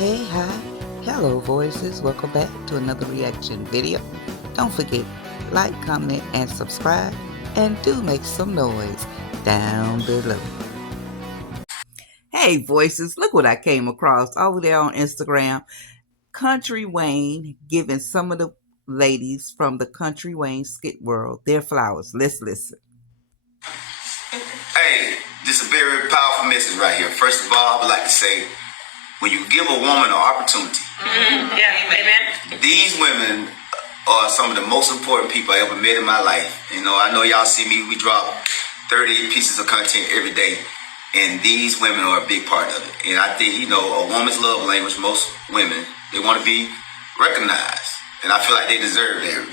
Hey, hi, hello voices, welcome back to another reaction video. Don't forget, like, comment, and subscribe, and do make some noise down below. Hey voices, look what I came across over there on Instagram. Kountry Wayne giving some of the ladies from the Kountry Wayne Skit world their flowers. Let's listen. Hey, this is a very powerful message right here. First of all, I would like to say, when you give a woman an opportunity, Amen. these women are some of the most important people I ever met in my life. You know, I know y'all see me, we drop 30 pieces of content every day, and these women are a big part of it. And I think, you know, a woman's love language, most women, they want to be recognized. And I feel like they deserve that.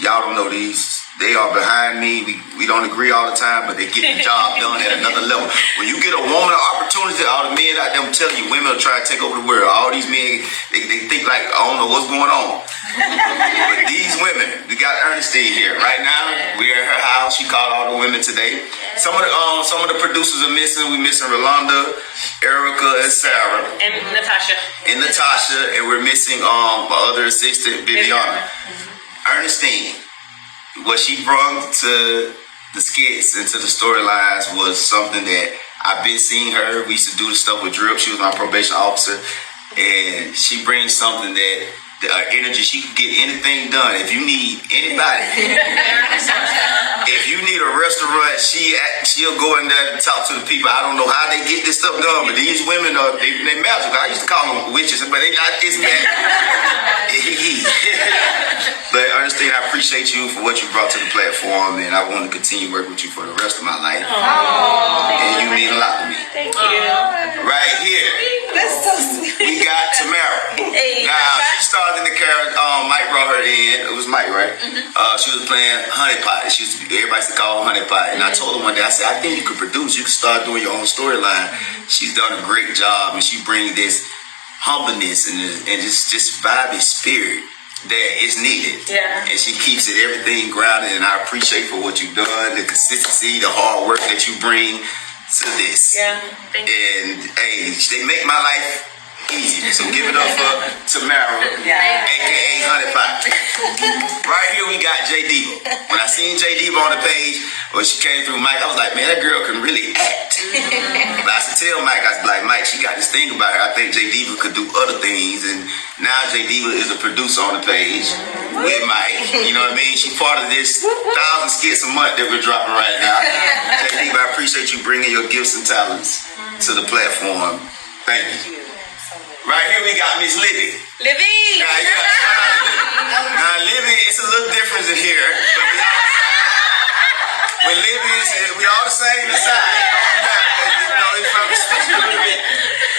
Y'all don't know these. They are behind me. We don't agree all the time, but they get the job done at another level. When you get a woman an opportunity, all the men out there, I'm telling you, women will try to take over the world. All these men, they think like, I don't know what's going on. But these women, we got Ernestine here. Right now, we're at her house. She called all the women today. Some of the producers are missing. We're missing Rolanda, Erica, and Sarah. And Natasha. And we're missing my other assistant, Viviana. Ernestine, what she brought to the skits and to the storylines was something that I've been seeing her. We used to do the stuff with Drip. She was my probation officer. And she brings something that, energy, she can get anything done. If you need anybody, if you need a restaurant, she'll go in there and talk to the people. I don't know how they get this stuff done, but these women are, they magical. I used to call them witches, but it's magic. But Ernestine, I appreciate you for what you brought to the platform, and I want to continue working with you for the rest of my life. And you mean a lot to me. Thank you. Right here, That's so sweet. we got Tamara. Hey, Now, she started in the character, Mike brought her in. It was Mike, right? She was playing Honey Pot. Everybody used to call her Honey Pot. And I told her one day, I said, I think you could produce. You could start doing your own storyline. She's done a great job, and she brings this humbleness and just vibey spirit that is needed. Yeah. And she keeps everything grounded, and I appreciate for what you've done, the consistency, the hard work that you bring to this. Yeah. Thank you. And hey, they make my life easy. So give it up for Tamara, aka Honey Pot. Right here we got J Diva. When I seen J Diva on the page, when she came through Mike, I was like, man, that girl can really act. But I used to tell Mike, I was like, Mike, she got this thing about her. I think J Diva could do other things. And now J Diva is a producer on the page with Mike. You know what I mean? She's part of this 1,000 skits a month that we're dropping right now. J Diva, I appreciate you bringing your gifts and talents to the platform. Thank you. Right here we got Miss Libby. Libby. Now Libby, it's a little different in here. But with Libby, we all the same inside.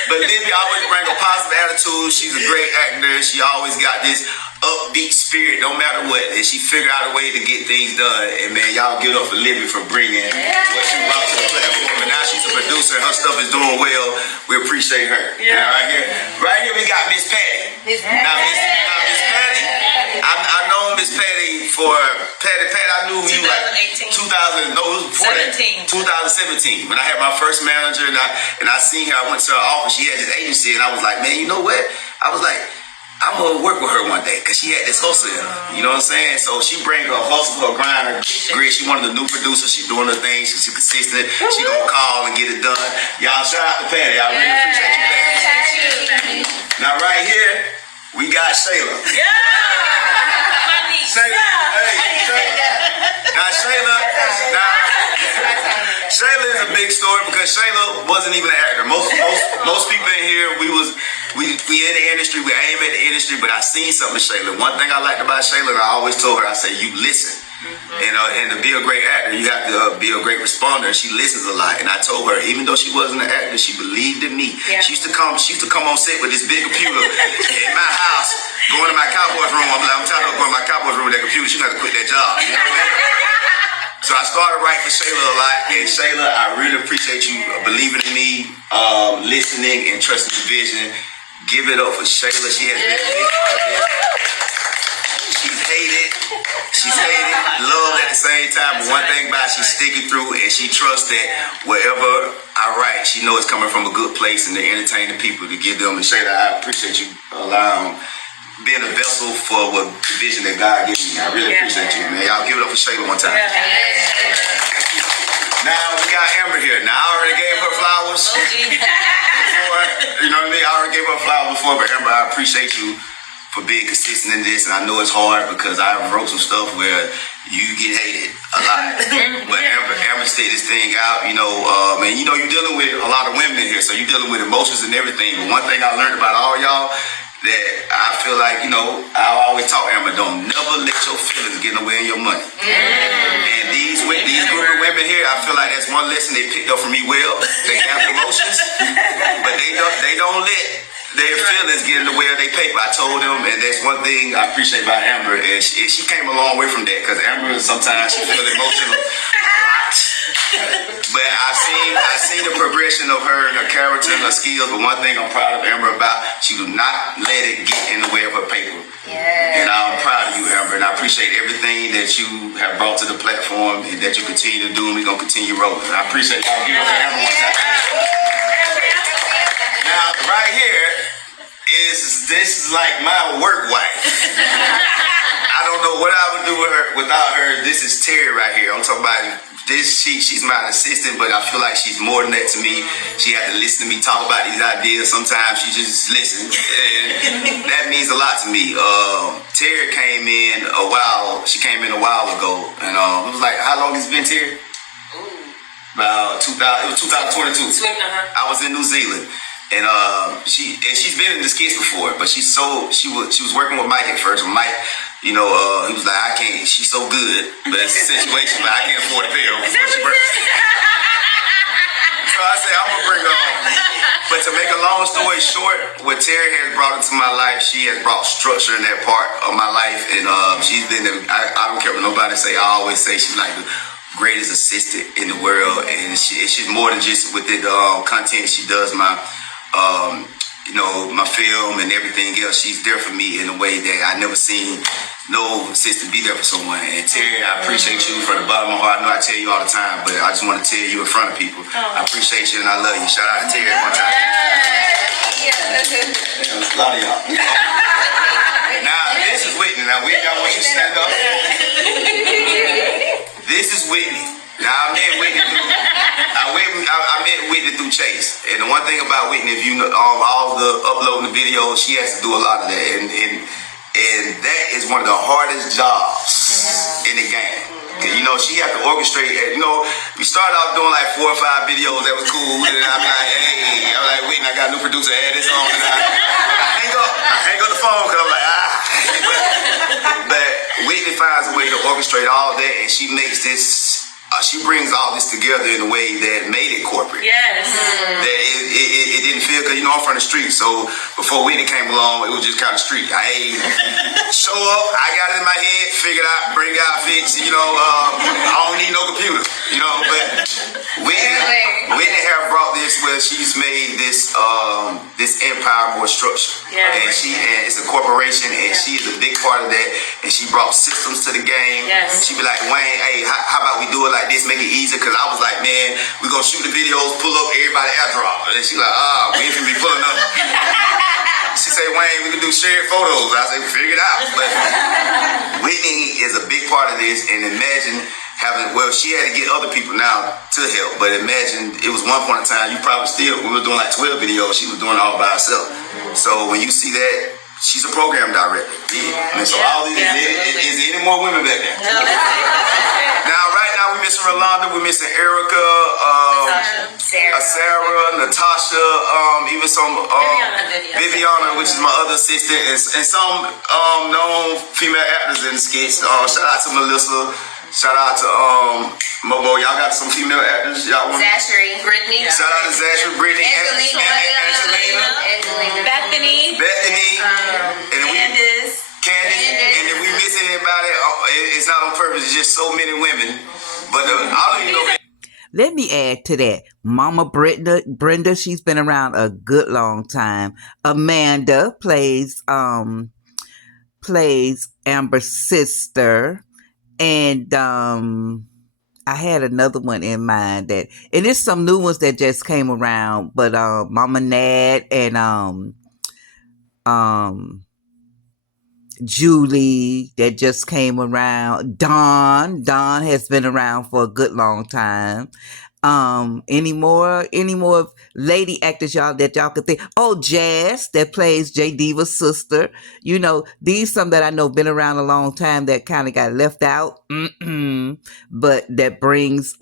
But Libby always brings a positive attitude. She's a great actor. She always got this upbeat spirit, no matter what. And she figured out a way to get things done. And man, y'all give it up for Libby for bringing what she brought to the platform. And now she's a producer. Her stuff is doing well. We appreciate her. Yeah. Right here we got Miss Patty. Now Miss Patty, I know Miss Patty for Patty. I knew you like 2017 when I had my first manager, and I seen her. I went to her office. She had this agency, and I was like, man, you know what? I was like, I'm gonna work with her one day because she had this hustle in her. You know what I'm saying? So she bring her hustle, her grind, her grit. She one of the new producers. She's doing her thing. She's consistent. She gonna call and get it done. Y'all shout out to Patty. I really appreciate you, Patty. Now right here, we got Shayla. Shayla is a big story because Shayla wasn't even an actor. Most people in here, we in the industry, we aim at the industry, but I seen something in Shayla. One thing I liked about Shayla, and I always told her, I said, you listen. And to be a great actor, you have to be a great responder. She listens a lot. And I told her, even though she wasn't an actor, she believed in me. Yeah. She used to come on set with this big computer in my house, going to my Cowboys room. I'm telling her, going to my Cowboys room with that computer. She got to quit that job. You know what I mean? So I started writing for Shayla a lot. And Shayla, I really appreciate you believing in me, listening, and trusting the vision. Give it up for Shayla. She has been a big part of this. She's hated, loved at the same time. But one thing about it, she's sticking through, and she trusts that wherever I write, she knows it's coming from a good place and to entertain the people, to give them. And Shayla, I appreciate you allowing, being a vessel for what the vision that God gave me. I really appreciate you, man. Y'all give it up for Shayla one time. Now we got Amber here. Now I already gave her flowers. Before, you know what I mean? I already gave her flowers before, but Amber, I appreciate you for being consistent in this. And I know it's hard because I wrote some stuff where you get hated a lot. But Amber stayed this thing out, and you're dealing with a lot of women in here, so you're dealing with emotions and everything. But one thing I learned about all y'all, that I feel like, I always taught Amber, don't never let your feelings get in the way of your money. And these group of women here, I feel like that's one lesson they picked up from me well. They have emotions, but they don't let their feelings get in the way of their paper. I told them, and that's one thing I appreciate about Amber, and she came a long way from that, because Amber sometimes she feels emotional. But I've seen the progression of her character and her skills. But one thing I'm proud of Amber about, she do not let it get in the way of her paper. Yeah. And I'm proud of you, Amber, and I appreciate everything that you have brought to the platform and that you continue to do, and we're gonna continue rolling. And I appreciate y'all. Give it to Amber one time. Now, right here this is like my work wife. I don't know what I would do with her without her. This is Terry right here. I'm talking about this. She's my assistant, but I feel like she's more than that to me. She had to listen to me talk about these ideas. Sometimes she just listens, and that means a lot to me. Terry came in a while. She came in a while ago, and it was like, how long has it been, Terry? About 2022. I was in New Zealand. And she's been in the skits before, but she was working with Mike at first. When Mike, he was like, I can't. She's so good, but it's a situation, but I can't afford to pay her. So I said, I'm gonna bring her on. But to make a long story short, what Terry has brought into my life, she has brought structure in that part of my life, and she's been. I don't care what nobody say. I always say she's like the greatest assistant in the world, and she's more than just within the content she does. My film and everything else, she's there for me in a way that I never seen no assistant be there for someone. And Terry, I appreciate you from the bottom of my heart. I know I tell you all the time, but I just want to tell you in front of people, I appreciate you and I love you. Shout out to Terry one time. A lot of y'all. Now, this is Whitney. Now, Whitney, I want you to stand up. This is Whitney. Now, I met Whitney through Chase. And the one thing about Whitney, if you know all the uploading the videos, she has to do a lot of that. And that is one of the hardest jobs in the game. She had to orchestrate. We started off doing like 4 or 5 videos. That was cool. And I'm like, hey, Whitney, I got a new producer. Add this on. And I hang up the phone because I'm like, But Whitney finds a way to orchestrate all that, and she makes this. She brings all this together in a way that made it corporate. Yes. That it didn't feel, because I'm from the street. So before Whitney came along, it was just kind of street. Show up, I got it in my head, figured out, bring out fix. I don't need no computer. But Whitney have brought this where she's made this empire more structured. Yeah. And it's a corporation, and she is a big part of that. And she brought systems to the game. Yes. She be like, Wayne, hey, how about we do it like this, make it easier? Because I was like, man, we're going to shoot the videos, pull up, everybody airdrop. And she like, we ain't gonna be pulling up. She say, Wayne, we can do shared photos. I say, figure it out. But Whitney is a big part of this, and imagine she had to get other people now to help, but imagine it was one point in time, we were doing like 12 videos, she was doing it all by herself. So when you see that, she's a program director. And so all these, is there any more women back there? Now, right now, we're missing Rolanda, we're missing Erica, Sarah, Natasha, even some Viviana, which is my other assistant, and some known female actors in the skits. Shout out to Melissa. Shout out to Momo. Y'all got some female actors. Zachary, Brittany. Shout out to Zachary, Brittany, Angelina, Bethany, Candace. And if we miss anybody, it's not on purpose. It's just so many women. But I don't even know. Let me add to that. Mama Brenda, she's been around a good long time. Amanda plays Amber's sister. And I had another one in mind that, and there's some new ones that just came around, but Mama Nat and um Julie that just came around. Dawn has been around for a good long time. Any more lady actors y'all that y'all could think? Oh, Jazz that plays J Diva's sister. You know, these some that I know been around a long time that kind of got left out. But that brings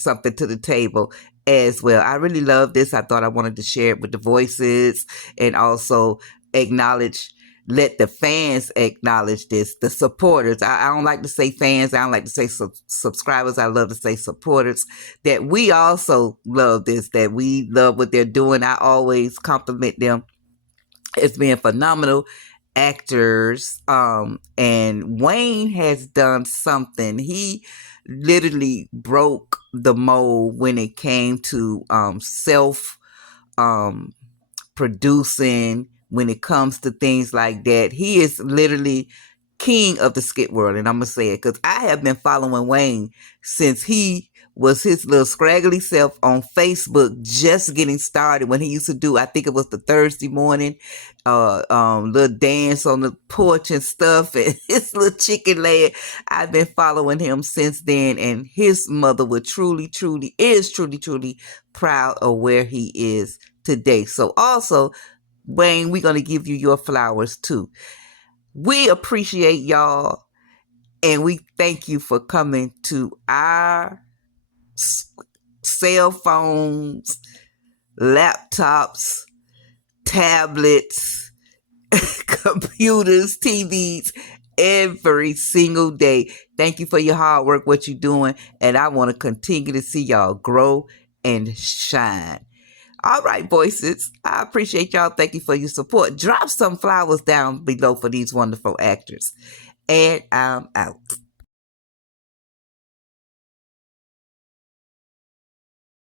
something to the table as well. I really love this. I thought I wanted to share it with the voices and also acknowledge, let the fans acknowledge this, the supporters. I don't like to say fans. I don't like to say subscribers. I love to say supporters, that we also love this, that we love what they're doing. I always compliment them as being phenomenal actors. And Wayne has done something. He literally broke the mold when it came to self producing, when it comes to things like that. He is literally king of the skit world. And I'm going to say it because I have been following Wayne since he was his little scraggly self on Facebook, just getting started, when he used to do, I think it was the Thursday morning, little dance on the porch and stuff, and his little chicken leg. I've been following him since then, and his mother would truly proud of where he is today. So also, Wayne, we're going to give you your flowers too. We appreciate y'all, and we thank you for coming to our cell phones, laptops, tablets, computers, TVs, every single day. Thank you for your hard work, what you're doing, and I want to continue to see y'all grow and shine. All right, voices, I appreciate y'all. Thank you for your support. Drop some flowers down below for these wonderful actors. And I'm out.